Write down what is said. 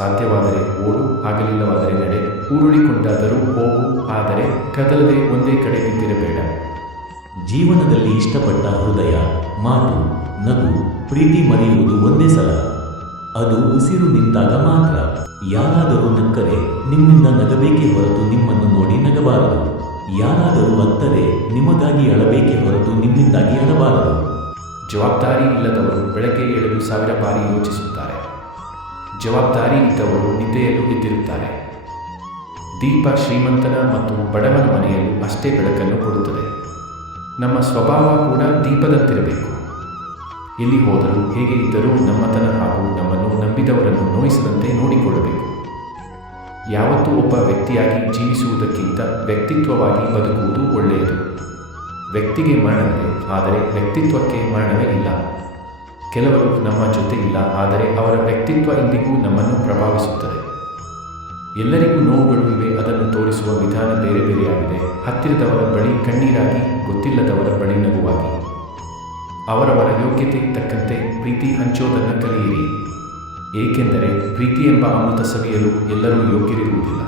ಸಾಧ್ಯವಾದರೆ ಓಡು, ಆಗಲಿಲ್ಲವಾದರೆ ನಡೆ. ಉರುಳಿಕೊಂಡಾದರೂ ಹೋಗು, ಆದರೆ ಕದಲದೆ ಒಂದೇ ಕಡೆ ಬಿದ್ದಿರಬೇಡ. ಜೀವನದಲ್ಲಿ ಇಷ್ಟಪಟ್ಟ ಹೃದಯ, ಮಾತು, ನಗು, ಪ್ರೀತಿ ಮರೆಯುವುದು ಒಂದೇ ಸಲ. ಅದು ಉಸಿರು ನಿಂತಾಗ ಮಾತ್ರ. ಯಾರಾದರೂ ನಕ್ಕರೆ ನಿಮ್ಮಿಂದ ನಗಬೇಕೇ ಹೊರತು ನಿಮ್ಮನ್ನು ನೋಡಿ ನಗಬಾರದು. ಯಾರಾದರೂ ಅತ್ತರೆ ನಿಮಗಾಗಿ ಅಳಬೇಕೇ ಹೊರತು ನಿಮ್ಮಿಂದಾಗಿ ಅಳಬಾರದು. ಜವಾಬ್ದಾರಿ ಇಲ್ಲದವರು ಬೆಳಗ್ಗೆ ಏಳಲು 1000 ಬಾರಿ ಯೋಚಿಸುತ್ತಾರೆ. ಜವಾಬ್ದಾರಿ ಇದ್ದವರು ನಿದ್ದೆಯಲ್ಲೂ ಎದ್ದಿರುತ್ತಾರೆ. ದೀಪ ಶ್ರೀಮಂತನ ಮತ್ತು ಬಡವನ ಮನೆಯಲ್ಲೂ ಅಷ್ಟೇ ಬೆಳಕನ್ನು ಕೊಡುತ್ತದೆ. ನಮ್ಮ ಸ್ವಭಾವ ಕೂಡ ದೀಪದಂತಿರಬೇಕು. ಎಲ್ಲಿ ಹೋದರೂ ಹೇಗೆ ಇದ್ದರೂ ನಮ್ಮತನ ಹಾಗೂ ನಮ್ಮನ್ನು ನಂಬಿದವರನ್ನು ನೋಯಿಸದಂತೆ ನೋಡಿಕೊಳ್ಳಬೇಕು. ಯಾವತ್ತೂ ಒಬ್ಬ ವ್ಯಕ್ತಿಯಾಗಿ ಜೀವಿಸುವುದಕ್ಕಿಂತ ವ್ಯಕ್ತಿತ್ವವಾಗಿ ಬದುಕುವುದು ಒಳ್ಳೆಯದು. ವ್ಯಕ್ತಿಗೆ ಮರಣವಿದೆ, ಆದರೆ ವ್ಯಕ್ತಿತ್ವಕ್ಕೆ ಮರಣವೇ ಇಲ್ಲ. ಕೆಲವರು ನಮ್ಮ ಜೊತೆ ಇಲ್ಲ, ಆದರೆ ಅವರ ವ್ಯಕ್ತಿತ್ವ ಇಂದಿಗೂ ನಮ್ಮನ್ನು ಪ್ರಭಾವಿಸುತ್ತದೆ. ಎಲ್ಲರಿಗೂ ನೋವುಗಳು ಇವೆ, ಅದನ್ನು ತೋರಿಸುವ ವಿಧಾನ ಬೇರೆ ಬೇರೆಯಾಗಿದೆ. ಹತ್ತಿರದವರ ಬಳಿ ಕಣ್ಣೀರಾಗಿ, ಗೊತ್ತಿಲ್ಲದವರ ಬಳಿ ನಗುವಾಗಿ. ಅವರವರ ಯೋಗ್ಯತೆ ತಕ್ಕಂತೆ ಪ್ರೀತಿ ಹಂಚೋದನ್ನು ಕಲಿಯಿರಿ. ಏಕೆಂದರೆ ಪ್ರೀತಿ ಎಂಬ ಅಮೃತ ಸವಿಯಲು ಎಲ್ಲರೂ ಯೋಗ್ಯರಿರುವುದಿಲ್ಲ.